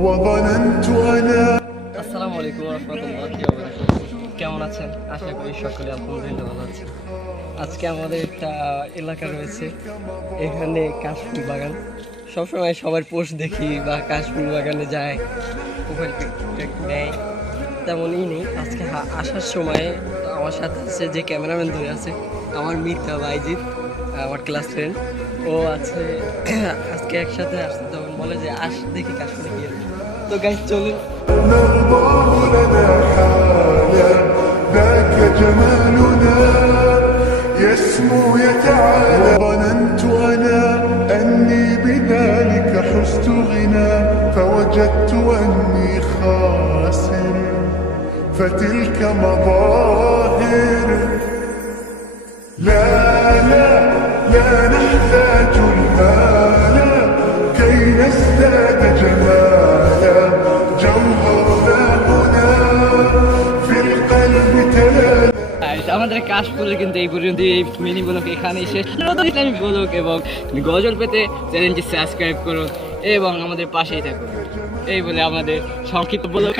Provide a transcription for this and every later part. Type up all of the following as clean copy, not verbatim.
وظننت أنا আসসালামু আলাইকুম ওয়া রাহমাতুল্লাহি ওয়া বারাকাতুহু। কেমন আছেন? আশা করি সকলে আলহামদুলিল্লাহ ভালো আছেন। আজকে আমাদের একটা এলাকা রয়েছে, এখানে কাশফুল বাগান। সবসময় সবার পোস্ট দেখি বা কাশফুল বাগানে যায়, প্রোফাইল পিক নেয়, তেমনই নেই। আজকে আসার সময় আমার সাথে আছে যে ক্যামেরাম্যান ধরে আছে, আমার মিতা বাইজিৎ, আমার ক্লাস ফ্রেন্ড, ও আছে। আজকে একসাথে আসতে তখন বলে যে আস দেখি কাশফুলে গিয়ে। তো গাইস চলুন। نرضاه لنا حالا ذاك جمالنا يسمو يتعالى ظننت أنا أني بذلك حزت غنى فوجدت أني خاسر فتلك مظاهر لا لا لا نحتاج المال كي نزداد جمالا جوهرنا هنا في القلب تلالا আমাদের কাশফুলের কিন্তু এই পর্যন্ত এই মিনি ব্লগ এখানেই শেষ। নতুন ইসলামিক ব্লগ এবং গজল পেতে চ্যানেলটি সাবস্ক্রাইব করুন এবং আমাদের পাশেই থাকুন। এই বলে আমাদের সংক্ষিপ্ত ব্লগ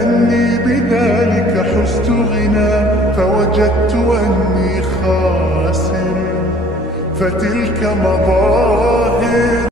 أني بذلك حزت غنى فوجدت أني خاسر فتلك مظاهر